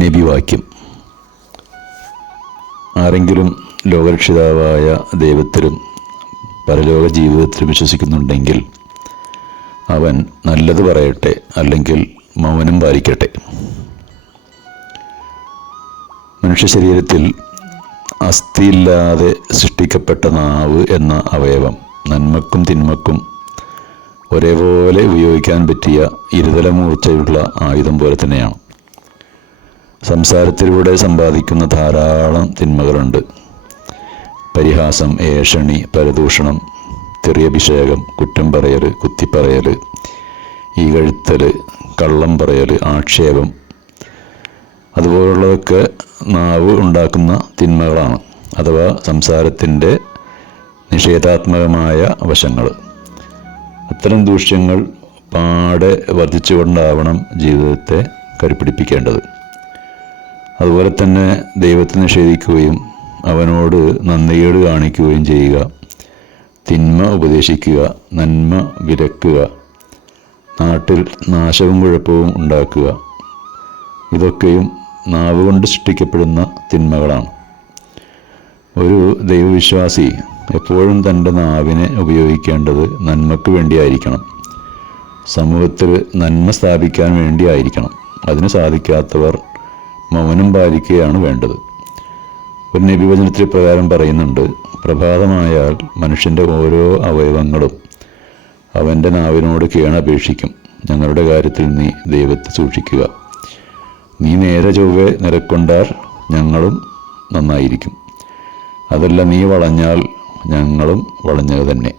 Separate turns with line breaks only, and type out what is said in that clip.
നബിവാക്യം. ആരെങ്കിലും ലോകരക്ഷിതാവായ ദൈവത്തിലും പരലോക ജീവിതത്തിലും വിശ്വസിക്കുന്നുണ്ടെങ്കിൽ അവൻ നല്ലത് പറയട്ടെ അല്ലെങ്കിൽ മൗനം പാലിക്കട്ടെ. മനുഷ്യ ശരീരത്തിൽ അസ്ഥിയില്ലാതെ സൃഷ്ടിക്കപ്പെട്ട നാവ് എന്ന അവയവം നന്മക്കും തിന്മക്കും ഒരേപോലെ ഉപയോഗിക്കാൻ പറ്റിയ ഇരുതല മൂർച്ചയുള്ള ആയുധം പോലെ തന്നെയാണ്. സംസാരത്തിലൂടെ സമ്പാദിക്കുന്ന ധാരാളം തിന്മകളുണ്ട്. പരിഹാസം ഏഷണി പരദൂഷണം തെറിയഭിഷേകം കുറ്റം പറയൽ കുത്തിപ്പറയൽ ഈകഴുത്തൽ കള്ളം പറയൽ ആക്ഷേപം അതുപോലുള്ളതൊക്കെ നാവ് ഉണ്ടാക്കുന്ന തിന്മകളാണ്. അഥവാ സംസാരത്തിന്റെ നിഷേധാത്മകമായ വശങ്ങൾ. അത്തരം ദൂഷ്യങ്ങൾ പാടെ വർദ്ധിച്ചുകൊണ്ടാവണം ജീവിതത്തെ കരുപിടിപ്പിക്കേണ്ടത് അതുപോലെ തന്നെ ദൈവത്തെ നിഷേധിക്കുകയും അവനോട് നന്ദികേട് കാണിക്കുകയും ചെയ്യുക. തിന്മ ഉപദേശിക്കുക നന്മ വിലക്കുക നാട്ടിൽ നാശവും കുഴപ്പവും ഉണ്ടാക്കുക. ഇതൊക്കെയും നാവ് കൊണ്ട് സൃഷ്ടിക്കപ്പെടുന്ന തിന്മകളാണ്. ഒരു ദൈവവിശ്വാസി എപ്പോഴും തന്റെ നാവിനെ ഉപയോഗിക്കേണ്ടത് നന്മക്ക് വേണ്ടിയായിരിക്കണം. സമൂഹത്തിൽ നന്മ സ്ഥാപിക്കാൻ വേണ്ടിയായിരിക്കണം. അതിന് സാധിക്കാത്തവർ മൗനം പാലിക്കുകയാണ് വേണ്ടത്. ഒരു നബിവചനത്തിൽ പ്രകാരം പറയുന്നുണ്ട് പ്രഭാതമായാൽ മനുഷ്യന്റെ ഓരോ അവയവങ്ങളും അവന്റെ നാവിനോട് കേണപേക്ഷിക്കും. ഞങ്ങളുടെ കാര്യത്തിൽ നീ ദൈവത്തെ സൂക്ഷിക്കുക. നീ നേരെ ചൊവ്വെ നിരക്കൊണ്ടാൽ ഞങ്ങളും നന്നായിരിക്കും. അതല്ല നീ വളഞ്ഞാൽ ഞങ്ങളും വളഞ്ഞത് തന്നെ.